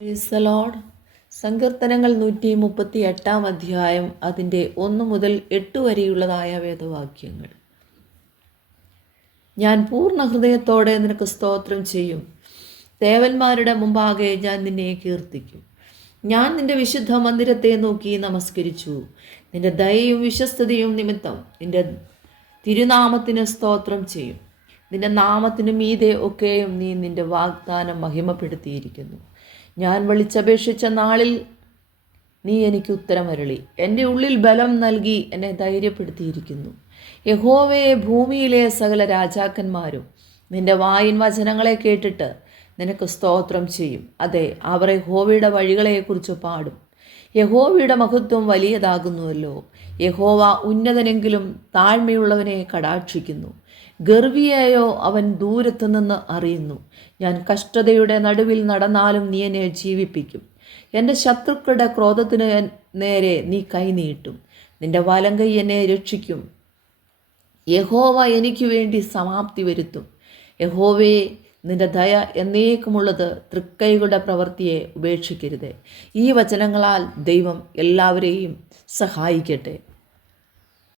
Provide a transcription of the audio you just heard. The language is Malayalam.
Praise the Lord. സങ്കീർത്തനങ്ങൾ 138 അധ്യായം അതിൻ്റെ 1 മുതൽ 8 വരെയുള്ളതായ വേദവാക്യങ്ങൾ. ഞാൻ പൂർണ്ണ ഹൃദയത്തോടെ നിനക്ക് സ്തോത്രം ചെയ്യും. ദേവന്മാരുടെ മുമ്പാകെ ഞാൻ നിന്നെ കീർത്തിക്കും. ഞാൻ നിന്റെ വിശുദ്ധ മന്ദിരത്തെ നോക്കി നമസ്കരിച്ചു. നിന്റെ ദയയും വിശ്വസ്തതയും നിമിത്തം നിന്റെ തിരുനാമത്തിന് സ്തോത്രം ചെയ്യും. നിന്റെ നാമത്തിന് മീതെ ഒക്കെയും നീ നിന്റെ വാഗ്ദാനം മഹിമപ്പെടുത്തിയിരിക്കുന്നു. ഞാൻ വിളിച്ചപേക്ഷിച്ച നാളിൽ നീ എനിക്ക് ഉത്തരമരുളി. എൻ്റെ ഉള്ളിൽ ബലം നൽകി എന്നെ ധൈര്യപ്പെടുത്തിയിരിക്കുന്നു. യഹോവയെ, ഭൂമിയിലെ സകല രാജാക്കന്മാരും നിന്റെ വായിൻ വചനങ്ങളെ കേട്ടിട്ട് നിനക്ക് സ്തോത്രം ചെയ്യും. അതെ, അവർ യഹോവയുടെ വഴികളെക്കുറിച്ച് പാടും. യഹോവയുടെ മഹത്വം വലിയതാകുന്നുവല്ലോ. യഹോവ ഉന്നതനെങ്കിലും താഴ്മയുള്ളവനെ കടാക്ഷിക്കുന്നു. ഗർവിയെയോ അവൻ ദൂരത്തു നിന്ന് അറിയുന്നു. ഞാൻ കഷ്ടതയുടെ നടുവിൽ നടന്നാലും നീ എന്നെ ജീവിപ്പിക്കും. എൻ്റെ ശത്രുക്കളുടെ ക്രോധത്തിന് നേരെ നീ കൈനീട്ടും. നിന്റെ വലങ്കൈ എന്നെ രക്ഷിക്കും. യഹോവ എനിക്ക് വേണ്ടി സമാപ്തി വരുത്തും. യഹോവേ, നിന്റെ ദയ എന്നേക്കുമുള്ളത്. തൃക്കൈകളുടെ പ്രവൃത്തിയെ ഉപേക്ഷിക്കരുത്. ഈ വചനങ്ങളാൽ ദൈവം എല്ലാവരെയും സഹായിക്കട്ടെ.